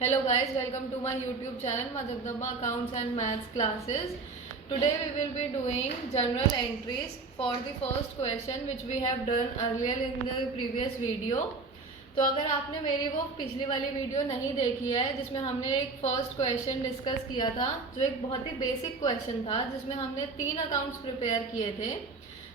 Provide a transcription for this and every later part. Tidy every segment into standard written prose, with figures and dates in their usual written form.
Hello guys, welcome to my YouTube channel Madhubdaba Accounts and Maths Classes. Today we will be doing general entries for the first question which we have done earlier in the previous video. तो अगर आपने मेरी वो पिछली वाली video नहीं देखी है जिसमें हमने एक फर्स्ट क्वेश्चन डिस्कस किया था जो एक बहुत ही बेसिक क्वेश्चन था जिसमें हमने 3 अकाउंट्स प्रिपेयर किए थे,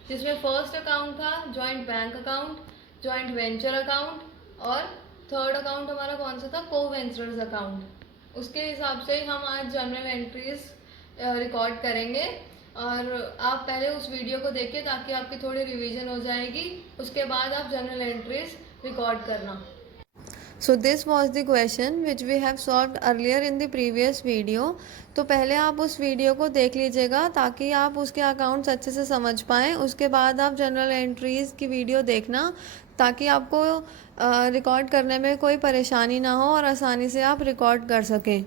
जिसमें फर्स्ट अकाउंट था joint bank account, joint venture account और थर्ड अकाउंट हमारा कौन सा था, को वेंचर्स अकाउंट। उसके हिसाब से हम आज जनरल एंट्रीज रिकॉर्ड करेंगे और आप पहले उस वीडियो को देखिए ताकि आपकी थोड़ी रिवीजन हो जाएगी, उसके बाद आप जनरल एंट्रीज रिकॉर्ड करना। So this was the question which we have solved earlier in the previous video. तो पहले आप उस वीडियो को देख लीजिएगा ताकि आप उसके अकाउंट्स अच्छे से समझ पाएँ। उसके बाद आप जनरल एंट्रीज़ की वीडियो देखना ताकि आपको रिकॉर्ड करने में कोई परेशानी ना हो और आसानी से आप रिकॉर्ड कर सकें।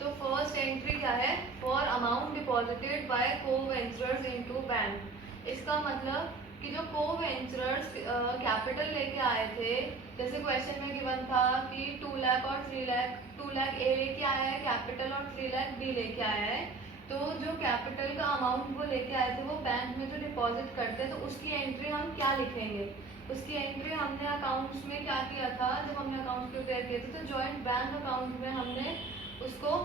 तो फर्स्ट एंट्री क्या है, फॉर अमाउंट डिपॉजिटेड बाय को वेंचरर्स इनटू बैंक। इसका मतलब कि जो को वेंचरर्स कैपिटल लेके आए थे, जैसे क्वेश्चन में गिवन था कि 2 लाख और 3 लाख, 2 लाख ए लेके आया है कैपिटल और 3 लाख बी लेके आया है। तो जो कैपिटल का अमाउंट वो लेके आए थे वो बैंक में जो डिपॉजिट करते हैं, तो उसकी एंट्री हम क्या लिखेंगे, उसकी एंट्री हमने अकाउंट्स में क्या किया था जब हमने अकाउंट प्रिपेयर किए थे, तो जॉइंट बैंक अकाउंट में हमने उसको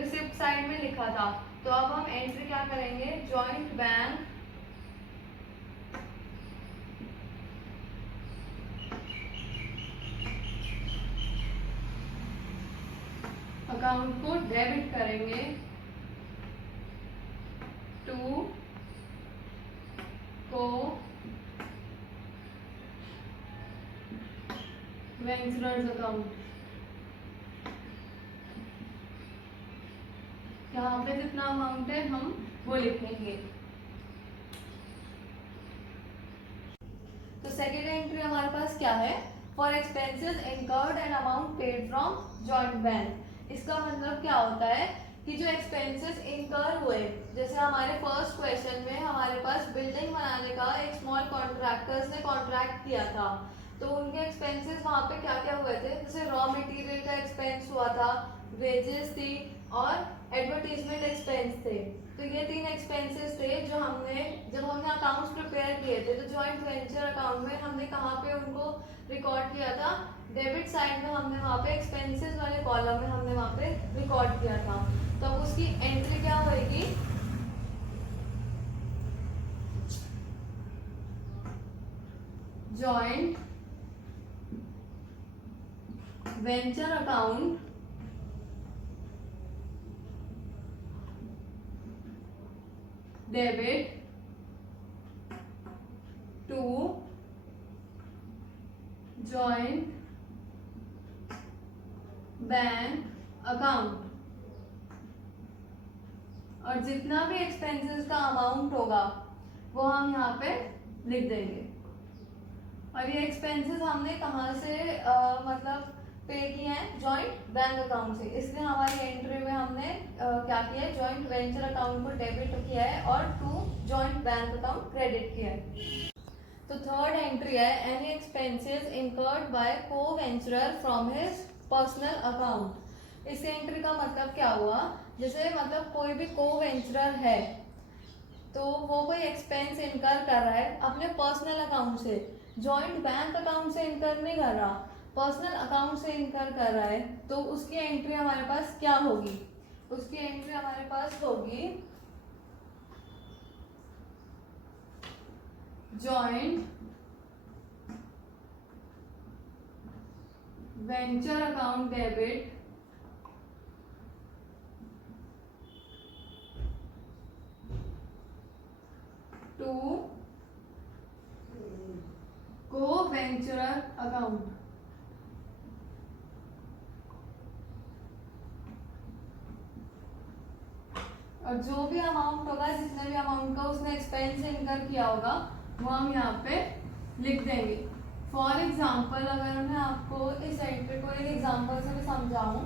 रिसिप्ट साइड में लिखा था। तो अब हम एंट्री क्या करेंगे, जॉइंट बैंक अकाउंट को डेबिट करेंगे टू को वेंचरर्स अकाउंट। यहाँ पे जितना अमाउंट है हम वो लिखेंगे। तो सेकेंड एंट्री हमारे पास क्या है, for expenses incurred and amount paid from joint bank. इसका मतलब क्या होता है कि जो एक्सपेंसेस इनकर हुए, जैसे हमारे फर्स्ट क्वेश्चन में हमारे पास बिल्डिंग बनाने का एक स्मॉल कॉन्ट्रैक्टर्स ने कॉन्ट्रैक्ट किया था, तो उनके एक्सपेंसेस वहाँ पे क्या क्या हुए थे, जैसे रॉ मटेरियल का एक्सपेंस हुआ था, वेजेस थी और एडवर्टीजमेंट एक्सपेंस थे। तो ये 3 एक्सपेंसेस थे जो हमने जब हमने अकाउंट्स प्रिपेयर किए थे, तो जॉइंट वेंचर अकाउंट में हमने कहाँ पे उनको रिकॉर्ड किया था, डेबिट साइड में हमने वहाँ पे एक्सपेंसेस वाले कॉलम में हमने वहाँ पे रिकॉर्ड किया था। तो अब उसकी एंट्री क्या होगी, joint venture account debit to joint bank account, और जितना भी एक्सपेंसेस का अमाउंट होगा वो हम यहाँ पे लिख देंगे। और ये एक्सपेंसेस हमने कहाँ से मतलब पे किए हैं, जॉइंट बैंक अकाउंट से, इसलिए हमारी एंट्री में हमने क्या किया है, जॉइंट वेंचर अकाउंट को डेबिट किया है और to joint bank account credit किया है। तो थर्ड एंट्री है, any expenses incurred by co venturer from his personal account. इस एंट्री का मतलब क्या हुआ, जैसे मतलब कोई भी को वेंचरर है तो वो कोई एक्सपेंस इनकर कर रहा है अपने पर्सनल अकाउंट से, जॉइंट बैंक अकाउंट से इनकर नहीं कर रहा, पर्सनल अकाउंट से इनकर कर रहा है, तो उसकी एंट्री हमारे पास क्या होगी, उसकी एंट्री हमारे पास होगी joint venture account debit to co venturer account. और जो भी अमाउंट होगा, जितने भी अमाउंट का उसने एक्सपेंस इनकर किया होगा वो हम यहाँ पे लिख देंगे। फॉर एग्जाम्पल अगर मैं आपको इस एंट्री को एक एग्जाम्पल से भी समझाऊँ,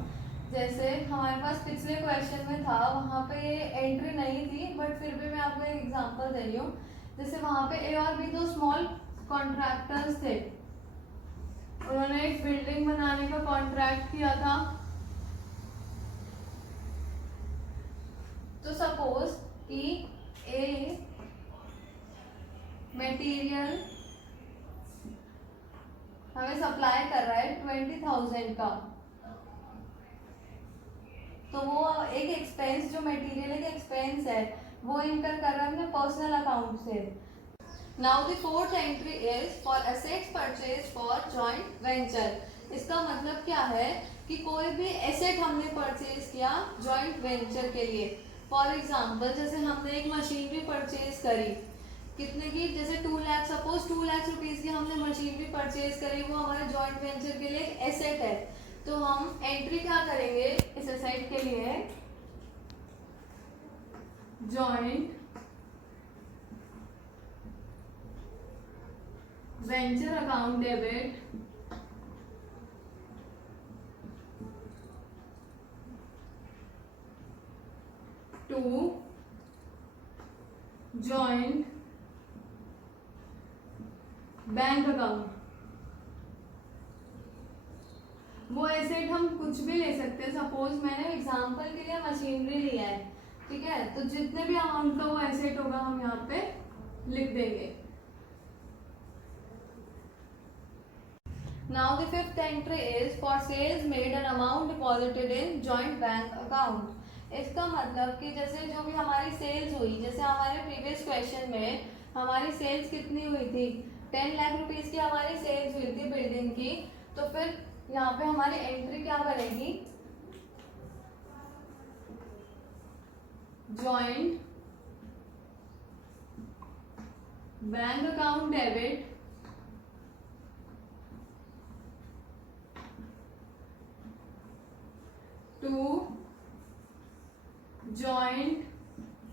जैसे हमारे पास पिछले क्वेश्चन में था वहाँ पे ये एंट्री नहीं थी, बट फिर भी मैं आपको एक एग्जांपल दे रही हूँ। जैसे वहाँ पे ए और बी दो स्मॉल कॉन्ट्रैक्टर्स थे, उन्होंने एक बिल्डिंग बनाने का कॉन्ट्रैक्ट किया था। तो सपोज कि ए मटेरियल हमें सप्लाई कर रहा है 20,000 का, तो वो एक एक्सपेंस, जो मटेरियल एक एक्सपेंस है, वो इनकर कर रहा है अपने पर्सनल अकाउंट से। Now the fourth entry is for assets purchase for joint venture. इसका मतलब क्या है कि कोई भी एसेट हमने परचेज किया जॉइंट वेंचर के लिए। फॉर एग्जांपल जैसे हमने एक मशीनरी परचेज करी, कितने की, जैसे 2 लाख, सपोज 2 लाख रुपीज की हमने मशीनरी परचेज करी, वो हमारे जॉइंट वेंचर के लिए एक एसेट है। तो हम एंट्री क्या करेंगे इस एसेट के लिए, joint venture account debit to joint bank account. वो एसेट हम कुछ भी ले सकते हैं। सपोज मैंने एग्जांपल के लिए मशीनरी लिया है, ठीक है, तो जितने भी अमाउंट का वो एसेट होगा हम यहाँ पे लिख देंगे। Now the fifth entry is for sales made an amount deposited in joint bank account. इसका मतलब कि जैसे जो भी हमारी सेल्स हुई, जैसे हमारे प्रीवियस क्वेश्चन में हमारी सेल्स कितनी हुई थी, 10 लाख रुपीस की हमारी सेल्स हुई थी बिल्डिंग की। तो फिर यहाँ पे हमारी एंट्री क्या बनेगी, joint bank account debit to joint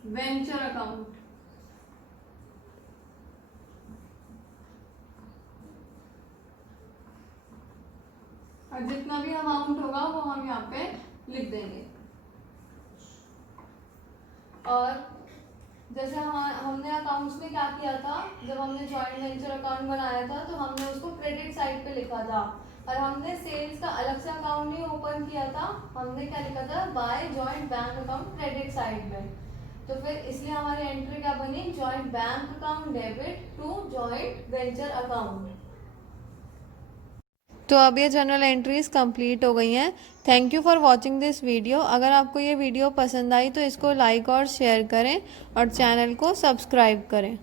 venture account. और जितना भी अमाउंट होगा वो हम यहाँ पे लिख देंगे। और जैसे हमने अकाउंट्स में क्या किया था, जब हमने जॉइंट वेंचर अकाउंट बनाया था तो हमने उसको क्रेडिट साइड पे लिखा था, और हमने सेल्स का अलग से अकाउंट नहीं ओपन किया था, हमने क्या लिखा था, by joint bank account credit side में। तो फिर इसलिए हमारी एंट्री क्या बनी, joint bank account debit to joint venture account. तो अब ये जनरल एंट्रीज कंप्लीट हो गई हैं। Thank you for watching this video. अगर आपको ये वीडियो पसंद आई तो इसको लाइक और शेयर करें और चैनल को सब्सक्राइब करें।